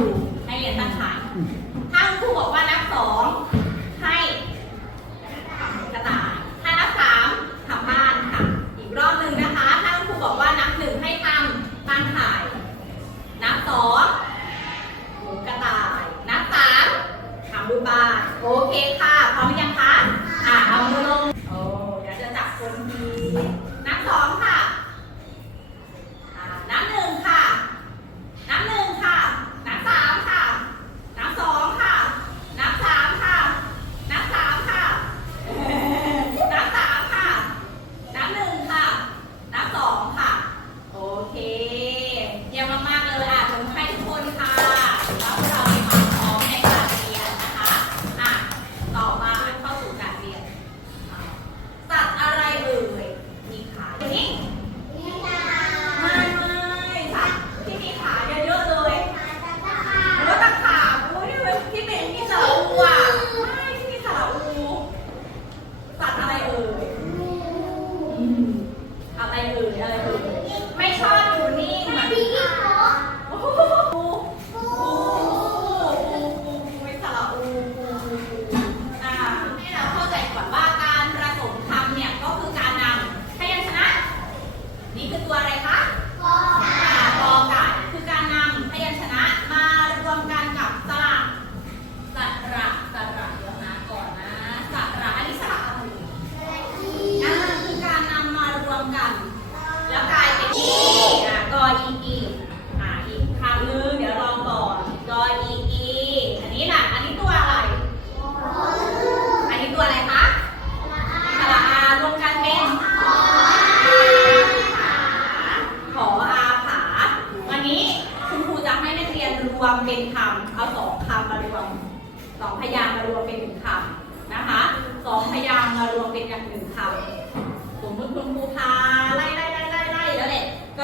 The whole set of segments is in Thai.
อยู่ในเรียญตะขายถ้าคุณครูบอกว่านับสองให้กระต่ายถ้านับสามทำบ้านค่ะ อีกรอบหนึ่งนะคะ ถ้าคุณครูบอกว่านับหนึ่งให้ทำบ้านข่าย นับสองหมูกระต่าย นับสามทำรูปบ้าน โอเคค่ะ พร้อมหรืยังคะ อ่าเอามือลง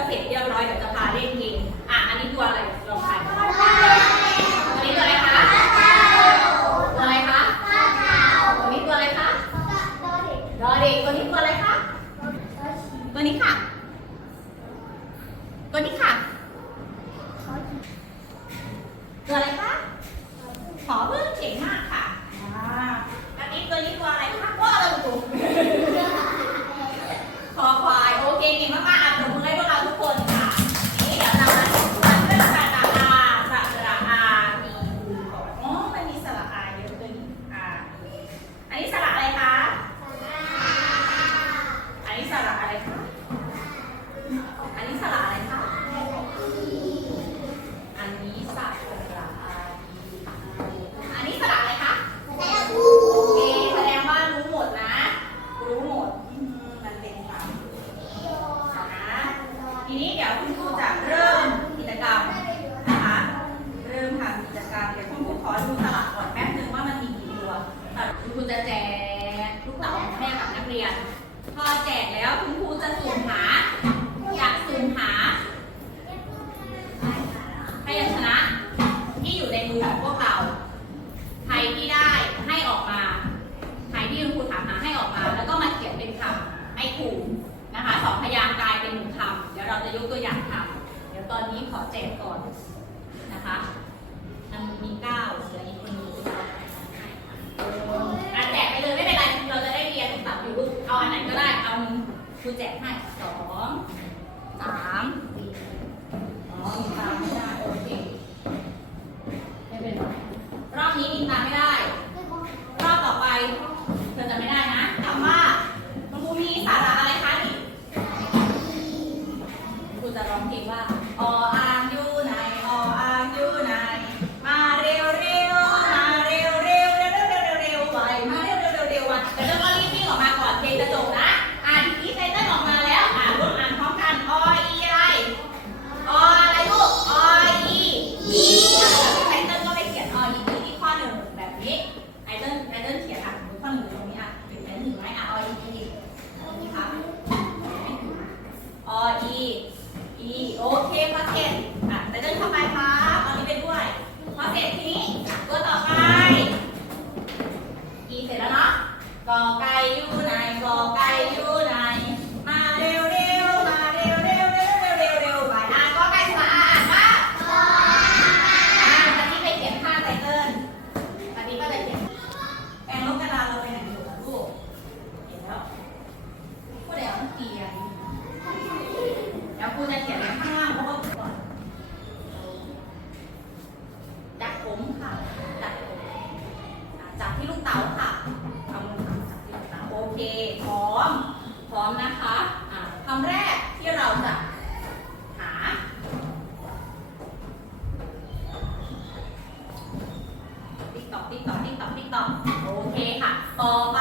เสร็จเรียบร้อยเดี๋ยวจะพาเล่นเกงอะอันนี้ตัวอะไรลองทาย แจกแล้วคุณครูจะสุ่หา อยากสุ่หาพยัญชนะ ที่อยู่ในมือของพวกเรา ใครที่ได้ให้ออกมา ใครที่คุณครูถามหาให้ออกมา แล้วก็มาเขียนเป็นคำให้ครูนะคะสองพยางค์กลายเป็นหนึ่งคำเดี๋ยวเราจะยกตัวอย่างคำเดี๋ยวตอนนี้ขอแจกก่อนนะคะมีเก้าเหลืออีกคนนึง คุณแจกให้สองสามสี่อ๋อสามไม่ได้ ครูจะเขียนไว้ข้างล่างเพราะว่าจับผมค่ะจับผมจับที่ลูกเต๋าค่ะเอาจับที่ลูกเต๋าโอเคพร้อมพร้อมนะคะคำแรกที่เราจะหาติ๊กต๊อกติ๊กต๊อกติ๊กตอกติ๊กตอกโอเคค่ะ ต่อไป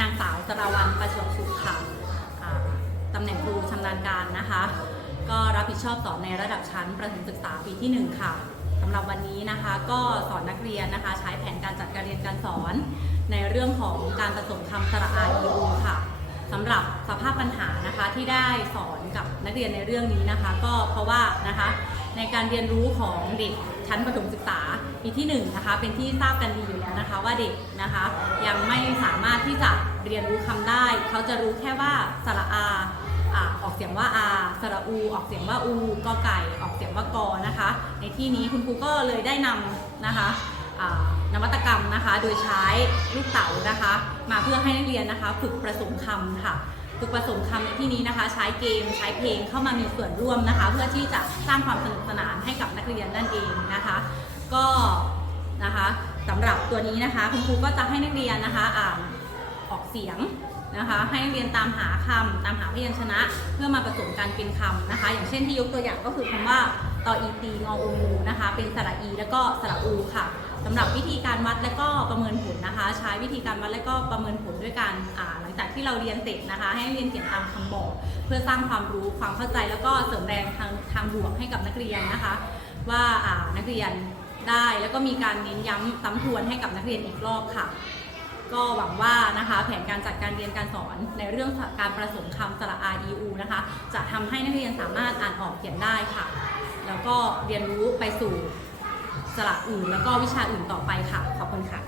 นางสาวสราวันประชวรสุขค่ะตำแหน่งครูชำนาญการนะคะ ก็รับผิดชอบสอนในระดับชั้นประถมศึกษาปีที่ 1 ค่ะสำหรับวันนี้นะคะ ก็สอนนักเรียนนะคะ ใช้แผนการจัดการเรียนการสอน ในเรื่องของการผสมคำสระอาอีอูค่ะสำหรับสภาพปัญหานะคะที่ได้สอนกับนักเรียนในเรื่องนี้นะคะ ก็เพราะว่านะคะในการเรียนรู้ของเด็กชั้นประถมศึกษาปีที่1นนะคะเป็นที่ทราบกันดีอยู่แล้วนะคะ ว่าเด็กนะคะยังไม่สามารถที่จะเรียนรู้คำได้ เขาจะรู้แค่ว่าสระอา ออกเสียงว่าอาสระอู ออกเสียงว่าอูกอไก่ ออกเสียงว่ากอนะคะ ในที่นี้คุณครูก็เลยได้นำนะคะนวัตกรรมนะคะ โดยใช้ลูกเต๋านะคะ มาเพื่อให้นักเรียนนะคะ ฝึกประสมคำค่ะฝึกผสมคำในที่นี้นะคะ ใช้เกมใช้เพลงเข้ามามีส่วนร่วมนะคะ เพื่อที่จะสร้างความสนุกสนานให้กับนักเรียนนั่นเองนะคะ ก็นะคะสำหรับตัวนี้นะคะ คุณครูก็จะให้นักเรียนนะคะอ่านออกเสียง นะคะ ให้เรียนตามหาคำตามหาพยัญชนะ เพื่อมาผสมกันเป็นคำนะคะ อย่างเช่นที่ยกตัวอย่างก็คือคำว่าตออีตีงออูนะคะ เป็นสระอีแล้วก็สระอูค่ะสำหรับวิธีการวัดและก็ประเมินผลนะคะ ใช้วิธีการวัดและก็ประเมินผลด้วยการอ่าหลังจากที่เราเรียนเสร็จนะคะ ให้เรียนเขียนตามคำบอก เพื่อสร้างความรู้ความเข้าใจแล้วก็เสริมแรงทางทางบวกให้กับนักเรียนนะคะ ว่าอ่านักเรียนได้แล้วก็มีการเน้นย้ำซ้ำทวนให้กับนักเรียนอีกรอบค่ะ ก็หวังว่านะคะแผนการจัดการเรียนการสอนในเรื่องการประสมคำสระ R E U นะคะ จะทำให้นักเรียนสามารถอ่านออกเขียนได้ค่ะ แล้วก็เรียนรู้ไปสู่สระอื่น แล้วก็วิชาอื่นต่อไปค่ะ ขอบคุณค่ะ